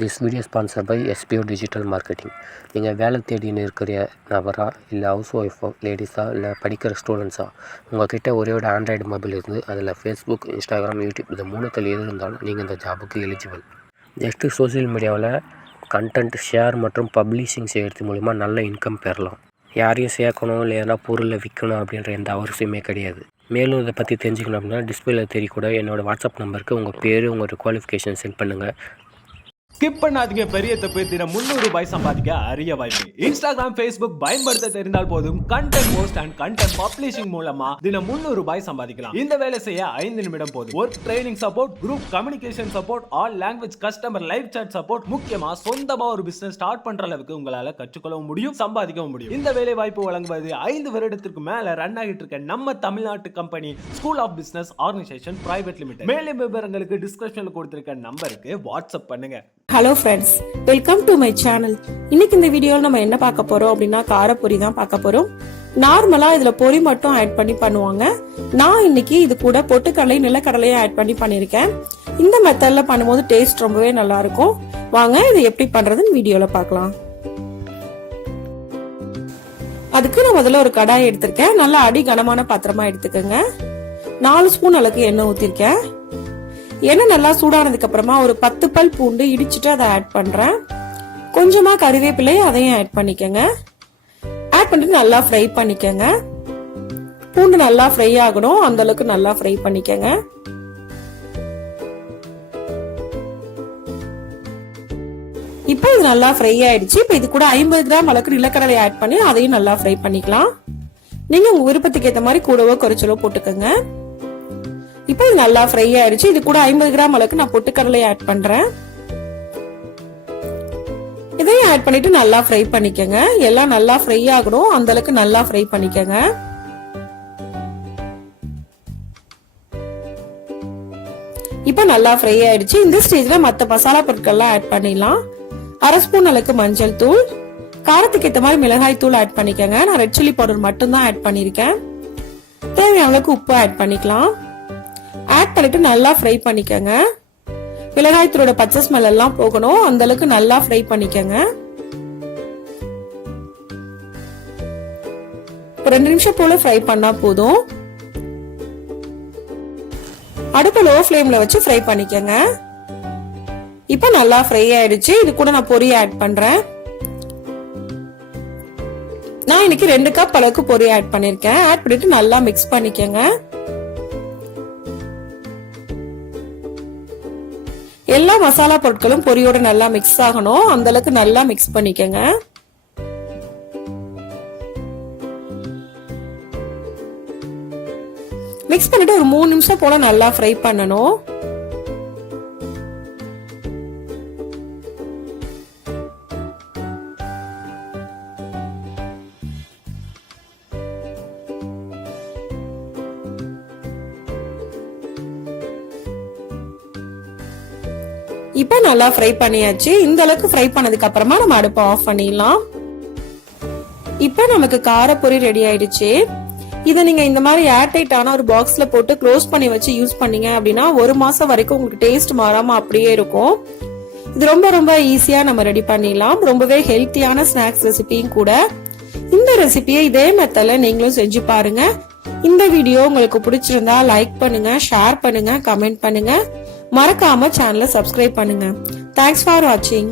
This video is sponsored by SPO Digital Marketing. நீங்கள் வேலை தேடின்னு இருக்கிற நபரா இல்லை ஹவுஸ் ஒய்ஃபோ லேடிஸா இல்லை படிக்கிற ஸ்டூடெண்ட்ஸா உங்கள்கிட்ட ஒரே ஒரு ஆண்ட்ராய்டு மொபைல் இருந்து அதில் ஃபேஸ்புக், இன்ஸ்டாகிராம், யூடியூப் இது மூணுத்தில் எது இருந்தாலும் நீங்கள் இந்த ஜாபுக்கு எலிஜிபிள். நெக்ஸ்ட்டு சோசியல் மீடியாவில் கண்டென்ட் ஷேர் மற்றும் பப்ளிஷிங் செய்கிறது மூலிமா நல்ல இன்கம் பெறலாம். யாரையும் சேர்க்கணும் இல்லை எதனா பொருளை விற்கணும் அப்படின்ற எந்த அவசியமே கிடையாது. மேலும் இதை பற்றி தெரிஞ்சுக்கணும் அப்படின்னா டிஸ்பிளேல தெரியக்கூட என்னோடய வாட்ஸ்அப் நம்பருக்கு உங்கள் பேர் உங்களோட குவாலிஃபிகேஷன் சென்ட் பண்ணுங்கள். ஸ்கிப் பண்ணாதீங்க. பெரிய தப்பு. தினம் 300 ரூபாய் சம்பாதிக்க அரிய வாய்ப்பு. இன்ஸ்டாகிராம், ஃபேஸ்புக் பயன்படுத்த தெரிந்தால் போதும் content post and content publishing மூலமா தினம் 300 ரூபாய் சம்பாதிக்கலாம். இந்த வேலை செய்ய 5 நிமிடம் போதும். Work training support, group communication support, all language customer live chat support, முக்கியமா சொந்தமா ஒரு பிசினஸ் ஸ்டார்ட் பண்ற அளவுக்கு உங்களால கற்றுக்கொள்ளவும் முடியும், சம்பாதிக்கவும் முடியும். இந்த வேலை வாய்ப்பு வழங்குவது 5 வருடத்திற்கு மேல ரன் ஆகிட்டு இருக்க நம்ம தமிழ்நாட்டு company school of business organisation private limited. மேலும் விவரங்களுக்கு டிஸ்கிரிப்ஷன்ல கொடுத்திருக்க நம்பருக்கு வாட்ஸ்அப் பண்ணுங்க. Hello friends, welcome to my channel. இன்னைக்கு இந்த வீடியோவில் நம்ம என்ன பார்க்க போறோம் அப்படின்னா காரப்பொரி தான் பார்க்க போறோம். நார்மலா இதுல பொரி மட்டும் ஆட் பண்ணி பண்ணுவாங்க. நான் இன்னைக்கு இது கூட பொட்டுக்கடலை, நிலக்கடலையும் ஆட் பண்ணி பண்ணிருக்கேன். இந்த மெத்தட்ல பண்ணும்போது டேஸ்ட் ரொம்பவே நல்லா இருக்கும். வாங்க இது எப்படி பண்றதுன்னு வீடியோல பார்க்கலாம். அதுக்கு நான் முதல்ல ஒரு கடாய் எடுத்திருக்கேன். நல்லா அடி கனமான பாத்திரமா எடுத்துக்கோங்க. 4 ஸ்பூன் அளவுக்கு எண்ணெய் ஊத்திருக்கேன். எண்ணெய் நல்லா சூடானதுக்கு அப்புறமா ஒரு 10 பல் பூண்டு இடிச்சிட்டு அதை ஆட் பண்றேன். கொஞ்சமா கறிவேப்பிலை அதையும் ஆட் பண்ணிக்கங்க. ஆட் பண்ணிட்டு நல்லா ஃப்ரை பண்ணிக்கங்க. பூண்டு நல்லா ஃப்ரை ஆகணும், அந்த அளவுக்கு நல்லா ஃப்ரை பண்ணிக்கங்க. இப்போ இது நல்லா ஃப்ரை ஆயிடுச்சு. இப்போ இது கூட 50 கிராம் அளவுக்கு நிலக்கடலை ஆட் பண்ணி அதையும் நல்லா ஃப்ரை பண்ணிக்கலாம். நீங்க உங்க விருப்பத்துக்கு ஏற்ற மாதிரி கூடவோ குறைச்சலோ போட்டுக்கோங்க. இப்போ இது நல்லா ஃப்ரை ஆயிடுச்சு. இது கூட 50 கிராம் அளவுக்கு நான் பொட்டுக்கடலை ஆட் பண்றேன். இதையும் ஆட் பண்ணிட்டு நல்லா ஃப்ரை பண்ணிக்கங்க. எல்லாம் நல்லா ஃப்ரை ஆகணும், அந்த அளவுக்கு நல்லா ஃப்ரை பண்ணிக்கங்க. இப்போ நல்லா ஃப்ரை ஆயிடுச்சு. இந்த ஸ்டேஜ்ல மத்த மசாலா பொருட்கள்லாம் ஆட் பண்ணிடலாம். 1/2 ஸ்பூன் அளவுக்கு மஞ்சள் தூள், காரத்துக்கு ஏற்ற மாதிரி மிளகாய் தூள் ஆட் பண்ணிக்கங்க. நான் ரெட் சில்லி பவுடர் மட்டும் தான் ஆட் பண்ணிருக்கேன். தேவையான அளவுக்கு உப்பு ஆட் பண்ணிக்கலாம். ஆட் பண்ணிட்டு நல்லா ஃப்ரை பண்ணிக்கங்க. மிளகாய் தூளோட பச்சை ஸ்மெல் எல்லாம் போகணும், அந்த அளவுக்கு நல்லா ஃப்ரை பண்ணிக்கங்க. 2 நிமிஷம் போல ஃப்ரை பண்ணா போதும். அடுப்பு லோ ஃப்ளேம்ல வச்சு ஃப்ரை பண்ணிக்கங்க. இப்ப நல்லா ஃப்ரை ஆயிடுச்சு. இது கூட நான் பொரி ஆட் பண்றேன். நான் இன்னைக்கு 2 கப் அளவுக்கு பொரி ஆட் பண்ணிருக்கேன். ஆட் பண்ணிட்டு நல்லா மிக்ஸ் பண்ணிக்கங்க. எல்லா மசாலா பொருட்களும் பொரியோட நல்லா மிக்ஸ் ஆகணும், அந்த அளவுக்கு நல்லா மிக்ஸ் பண்ணிக்கங்க. மிக்ஸ் பண்ணிட்டு ஒரு 3 நிமிஷம் போல நல்லா ஃப்ரை பண்ணணும். இப்ப நல்லா ஃப்ரை பண்ணியாச்சு. இந்த அளவுக்கு ஃப்ரை பண்ணதுக்கு அப்புறமா நம்ம அடுப்பை ஆஃப் பண்ணிடலாம். இப்ப நமக்கு காரப்பொரி ரெடி ஆயிடுச்சு. இதை நீங்க இந்த மாதிரி ஏர்டைட்டான ஒரு பாக்ஸ்ல போட்டு க்ளோஸ் பண்ணி வச்சு யூஸ் பண்ணீங்க அப்படின்னா 1 மாசம் வரைக்கும் உங்களுக்கு டேஸ்ட் மாறாம அப்படியே இருக்கும். இது ரொம்ப ரொம்ப ஈஸியா நம்ம ரெடி பண்ணிடலாம். ரொம்பவே ஹெல்த்தியான ஸ்நாக்ஸ் ரெசிபியும் கூட. இந்த ரெசிபியை இதே மெத்தட்ல நீங்களும் செஞ்சு பாருங்க. இந்த வீடியோ உங்களுக்கு பிடிச்சிருந்தா லைக் பண்ணுங்க, ஷேர் பண்ணுங்க, கமெண்ட் பண்ணுங்க. மறக்காம சேனலை சப்ஸ்கிரைப் பண்ணுங்க. தேங்க்ஸ் ஃபார் வாட்சிங்.